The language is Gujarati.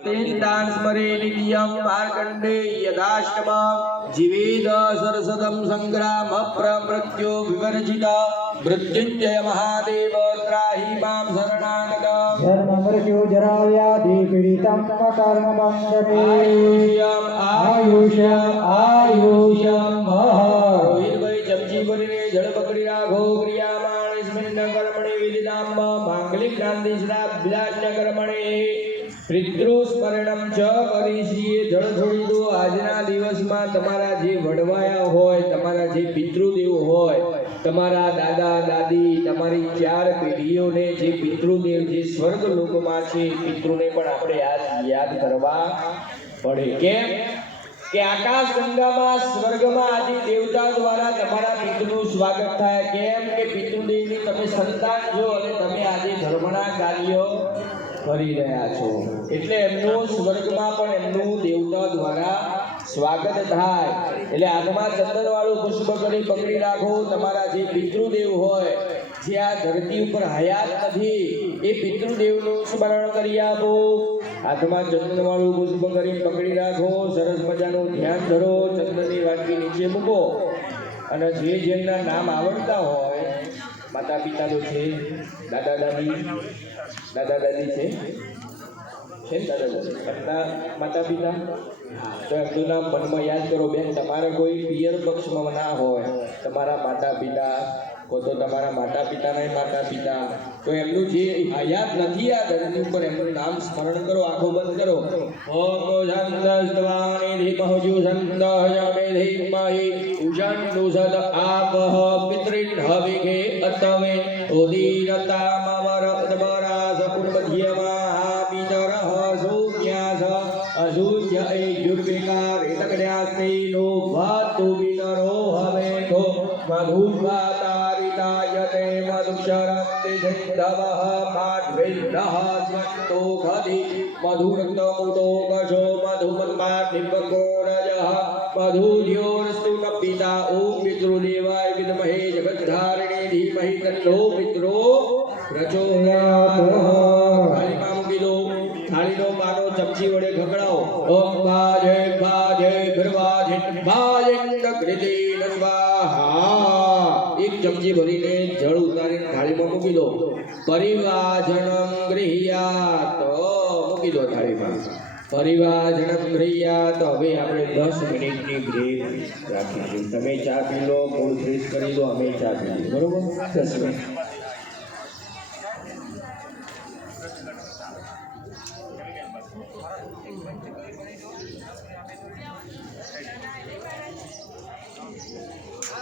तेन्तान् स्मरे नित्यं मार्कण्डेयदाष्टमं जीवेद सरसदं संग्राम प्रमृत्यो विवर्जिता मृत्युञ्जय महादेव त्राहि मां शरणागत धर्म मृत्यु जरा व्याधि पीडितं कर्म बन्धने आयुष्यम रोहित भाई चमची भरीने जળ પકડી રાખો ક્રિયામાણ સ્મિન્ન કર્મણે વિધિનામ માંગલિક ક્રાંતિ શ્રાપ વિલાસન કર્મણે પિતૃસ્મરણમ ચ કરીશીએ જળ છોડી દો આજના દિવસમાં તમારા જે વડવાયા હોય તમારા જે પિતૃદેવ હોય તમારા દાદા દાદી તમારી ચાર પેઢીઓને જે પિતૃદેવ જે સ્વર્ગ લોકમાં છે પિતૃને પણ આપણે યાદ કરવા પડે કેમ કે આકાશ ગંગામાં સ્વર્ગમાં આદિ દેવતા દ્વારા તમારા પિતૃનું સ્વાગત થાય કેમ કે પિતૃદેવની તમે સંતાન છો અને તમે આજે ધર્મના કાર્યો કરી રહ્યા છો એટલે એમનું સ્વર્ગમાં પણ એમનું દેવતા દ્વારા સ્વાગત થાય એટલે હાથમાં ચંદનવાળું પુષ્પ કરી પકડી રાખો તમારા જે પિતૃદેવ હોય જે આ ધરતી ઉપર હયાત નથી એ પિતૃદેવનું સ્મરણ કરી આપો હાથમાં ચંદનવાળું પુષ્પ કરી પકડી રાખો સરસ મજાનું ધ્યાન ધરો ચંદનની વાટકી નીચે મૂકો અને જે જેમના નામ આવડતા હોય માતા પિતા તો છે દાદા દાદી છે દાદા દાદી એમના માતા પિતા તો એમનું નામ મનમાં યાદ કરો બેન તમારા કોઈ પિયર પક્ષમાં ના હોય તમારા માતા પિતા તો તમારા માતા પિતાના માતા પિતા તો એમનું જે હયાત નથી આ ધરતી ઉપર એમનું નામ સ્મરણ કરો આંખો બંધ કરો ઓમ છંદસ્તવાણી ધીમહજુ છંદયમે ધીમહિ ઉષન્નુ સદ આપઃ પિતૃન હવિગે અતવે ઉદીરતામવર ઉદબરાસ પુર્મધ્યમા પિતરઃ સૌમ્યાસ અસૂર્ય યુર્વિકાર ઇતકડ્યાસ્તે નો ભાતુ વિનરો હવેતો મધુર્વાતારિતાયતે મધુક્ષરંતિ સિદ્ધવઃ માધ્વિન્દઃ સ્વન્તો ખધિ મધુરક્તમુતો કશો મધુમન્માધિપકોરજઃ મધુર્યોરસ્તુ કપિતા ઓમ પિતૃદેવાય વિદ્મહે જગદ્ધારિણે ધીમહિ તન્નો પિતરો પ્રચોદયાત થાળીમાં મૂકી દો થાળીનો પાનો ચમચી વડે ખકડાવો ઓમ ભાજે ભાજે ભરવાજે ભાજેન્દ કૃતિન સ્વાહા એક ચમચી ભરીને જળ ઉતારીને થાળીમાં મૂકી દો પરિવાજનમ ગૃહ્યાત મૂકી દો થાળીમાં પરિવાજનમ ગૃહ્યાત હવે આપણે 10 મિનિટની બ્રેક રાખીશું તમે ચા પી લો ફૂડ ફ્રેશ કરી દો અમે ચા પી લઈએ બરોબર 10 મિનિટ